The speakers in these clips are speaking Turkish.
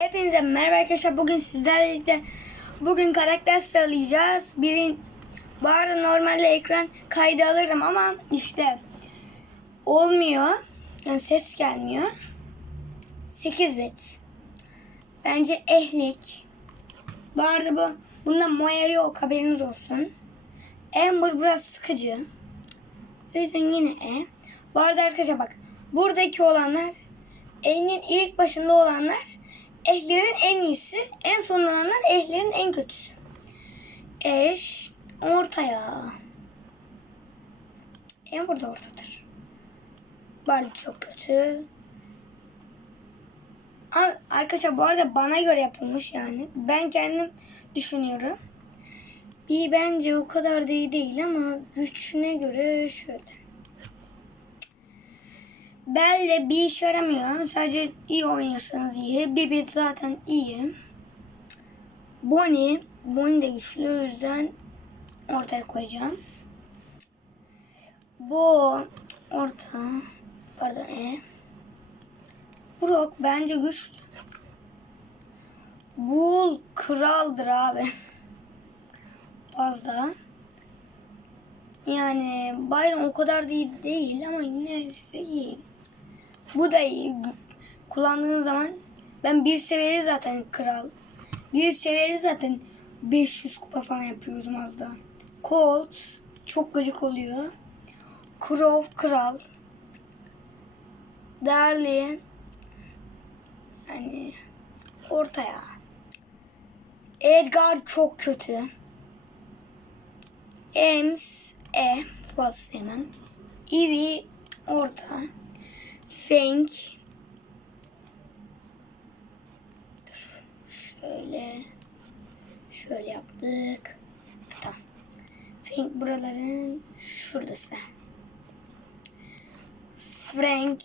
Hepinize merhaba arkadaşlar. Bugün sizlerle birlikte bugün karakter sıralayacağız. Birin bu arada normalde ekran kaydı alırdım ama işte olmuyor. Yani ses gelmiyor. 8 bit. Bence ehlik. Bu arada bu bunda Moya yok haberiniz olsun. Amber biraz sıkıcı. O yüzden yine E. Bu arada arkadaşlar bak buradaki olanlar E'nin ilk başında olanlar ehlerin en iyisi, en son olanlar ehlerin en kötüsü. Eş ortaya. En burada ortadır. Barley çok kötü. Arkadaşlar bu arada bana göre yapılmış yani. Ben kendim düşünüyorum. İyi bence o kadar da iyi değil ama güçüne göre şöyle. Belle bir işe yaramıyor. Sadece iyi oynuyorsanız iyi. Bibi zaten iyi. Bonnie. Bonnie de güçlü. O yüzden ortaya koyacağım. Bu orta. Pardon E. Brock bence güçlü. Bull kraldır abi. Fazla. Yani Byron o kadar da iyi değil ama yine iyi. Bu da iyi. Kullandığın zaman ben bir seviyeli zaten kral. Bir seviyeli zaten 500 kupa falan yapıyordum az daha. Colt çok gıcık oluyor. Crow kral. Darley yani ortaya. Edgar çok kötü. Ems E fazla sevmem. Eevee orta. Frank Dur. Şöyle şöyle yaptık. Tamam. Frank buraların şuradası. Frank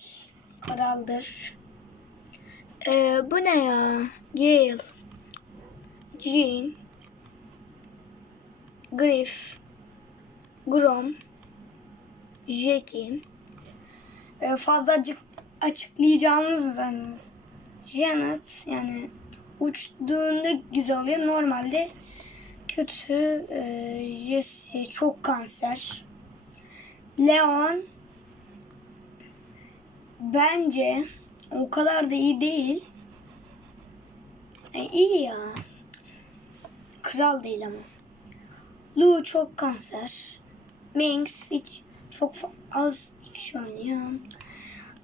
kraldır. Ee, bu ne ya? Gale. Jean. Griff. Grom. Jackie. Ee, fazla açık, açıklayacağımız zannınız. Janet yani uçtuğunda güzel oluyor. Normalde kötü. Ee, Jesse çok kanser. Leon bence o kadar da iyi değil. E, iyi ya. Kral değil ama. Lu çok kanser. Minx hiç çok az kişi oynuyor.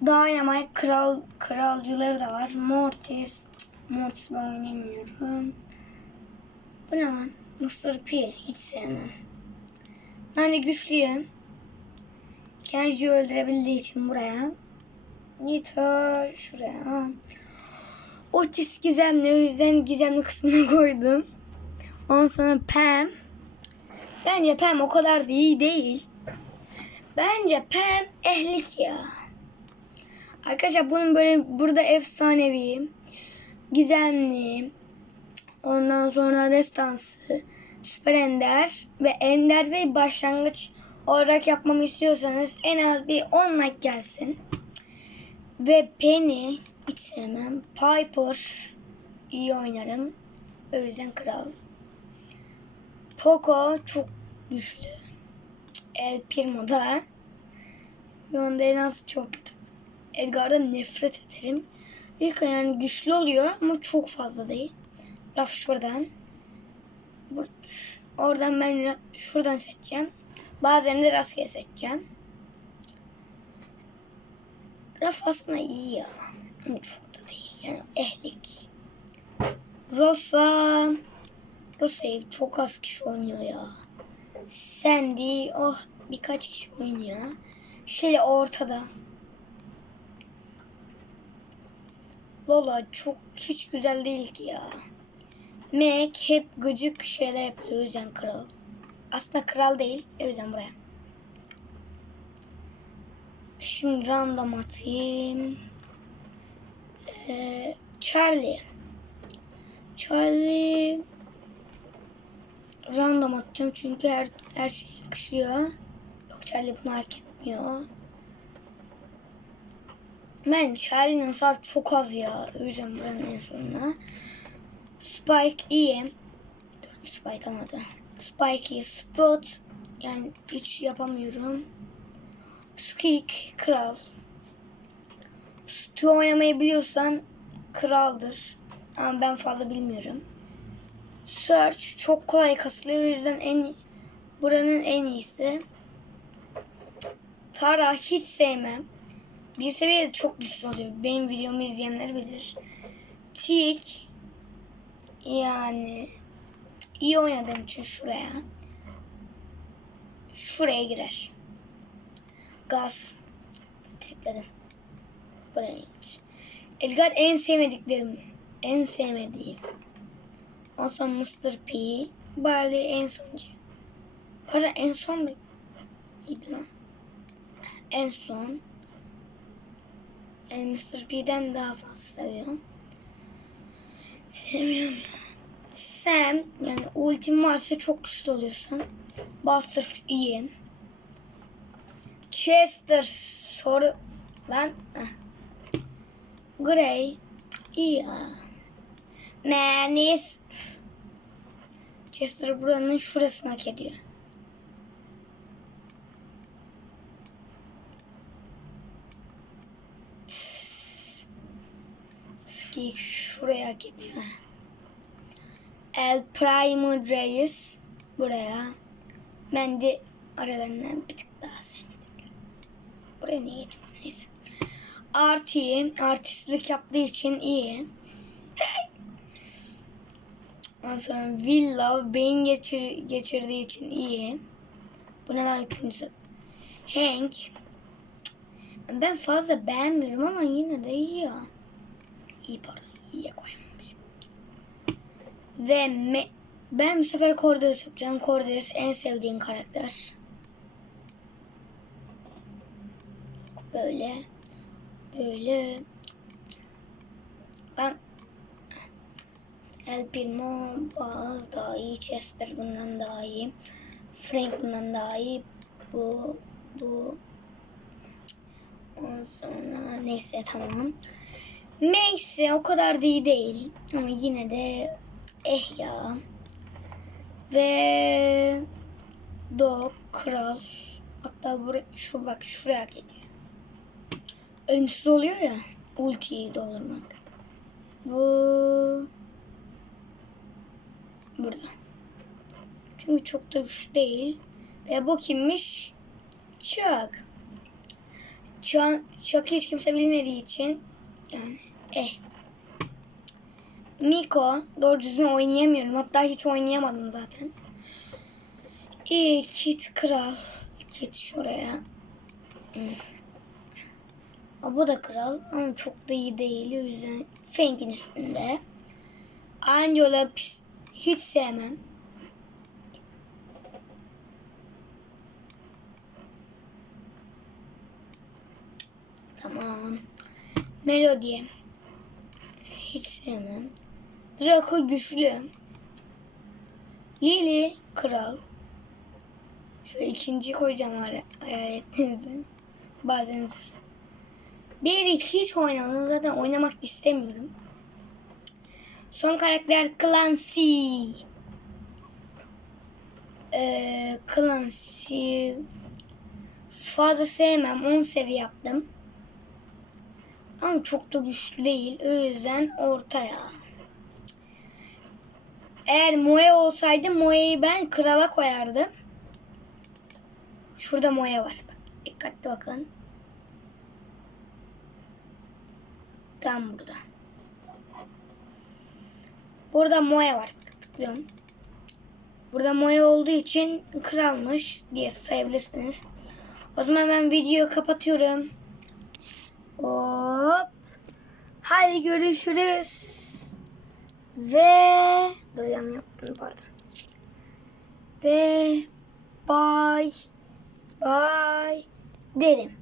Dynamite kral kralcıları da var. Mortis. Mortis ben oynayamıyorum. Bu ne lan? Mr. P. Hiç sevmem. Yani güçlüyüm. Kenji'yi öldürebildiği için buraya. Nita şuraya. Otis gizemli. O yüzden gizemli kısmına koydum. Ondan sonra Pam. Bence Pam o kadar da iyi değil. Bence Pam ehlik ya. Arkadaşlar bunun böyle burada efsanevi, gizemli, ondan sonra destansı, süper ender ve ender ve başlangıç olarak yapmamı istiyorsanız en az bir 10 like gelsin. Ve Penny hiç sevmem. Piper iyi oynarım. O yüzden kral. Poco çok güçlü. El Primo da. Yonda en az çok. Edgar'dan nefret ederim. Rico yani güçlü oluyor ama çok fazla değil. Raf şuradan. Oradan ben ra- şuradan seçeceğim. Bazen de rastgele seçeceğim. Raf aslında iyi ya. Ama çok da değil. Yani ehlik. Rosa. Rosa'yı çok az kişi oynuyor ya. Sandy oh birkaç kişi oynuyor. Şey ortada. Lola çok hiç güzel değil ki ya. Mac hep gıcık şeyler yapıyor o yüzden kral. Aslında kral değil o yüzden buraya. Şimdi random atayım. Ee, Charlie. Charlie random atacağım çünkü her her şey yakışıyor. Charlie bunu hak etmiyor. Ben Charlie'nin hasar çok az ya. O yüzden buranın en sonuna. Spike iyi. Spike almadı. Spike iyi. Sprout yani hiç yapamıyorum. Squeak kral. Stu oynamayı biliyorsan kraldır. Ama ben fazla bilmiyorum. Search çok kolay kasılıyor. O yüzden en buranın en iyisi. Tara hiç sevmem. Bir seviyede çok güçlü oluyor. Benim videomu izleyenler bilir. Tik yani iyi oynadığım için şuraya şuraya girer. Gaz tekledim. Buraya girmiş. Edgar en sevmediklerim. En sevmediğim. Ondan Mr. P. Barley en sonuncu. Para en son? İyiydi lan. En son. Yani Mr. P'den daha fazla seviyorum. Sevmiyorum. Sen yani ultim varsa çok güçlü oluyorsun. Buster iyi. Chester soru lan. Gray iyi ya. Manis. Chester buranın şurasını hak ediyor. Ski şuraya hak ediyor. El Primo Reis buraya. Ben de aralarından bir tık daha sevmedim. Buraya niye geçmiyor? Neyse. Arti, artistlik yaptığı için iyi. Ondan sonra Villa beyin geçir, geçirdiği için iyi. Bu ne lan üçüncüsü? Hank. Ben fazla beğenmiyorum ama yine de iyi ya. İyi pardon. İyiye koymamış. Ve me- ben bu sefer Cordeus yapacağım. Cordeus en sevdiğin karakter. Böyle. Böyle. Ben El Primo bazı daha iyi. Chester bundan daha iyi. Frank bundan daha iyi. Bu bu Ondan sonra neyse tamam. Neyse o kadar da iyi değil. Ama yine de eh ya. Ve Dog Kral. Hatta buraya, şu bak şuraya hak ediyor. Ölümsüz oluyor ya. Ultiyi doldurmak. Bu burada. Çünkü çok da güçlü değil. Ve bu kimmiş? Chuck. Chuck, hiç kimse bilmediği için yani eh. Miko doğru düzgün oynayamıyorum. Hatta hiç oynayamadım zaten. İyi Kit Kral. Kit şuraya. Hmm. Bu da kral ama çok da iyi değil. O yüzden Fank'in üstünde. Angela pis, hiç sevmem. Tamam. Melody. Hiç sevmem. Draco güçlü. Lily kral. Şöyle ikinci koyacağım var hayaletinizin. Bazen. Biri hiç oynamadım. Zaten oynamak istemiyorum. Son karakter Clancy. Ee, Clancy fazla sevmem. 10 seviye yaptım. Ama çok da güçlü değil. O yüzden ortaya. Eğer Moe olsaydı Moe'yi ben krala koyardım. Şurada Moe var. Bak, dikkatli bakın. Tam burada. Burada Moe var. Tıklıyorum. Burada Moe olduğu için kralmış diye sayabilirsiniz. O zaman ben videoyu kapatıyorum. Hop. Hadi görüşürüz. Ve dur yan yaptım pardon. Ve bye bye derim.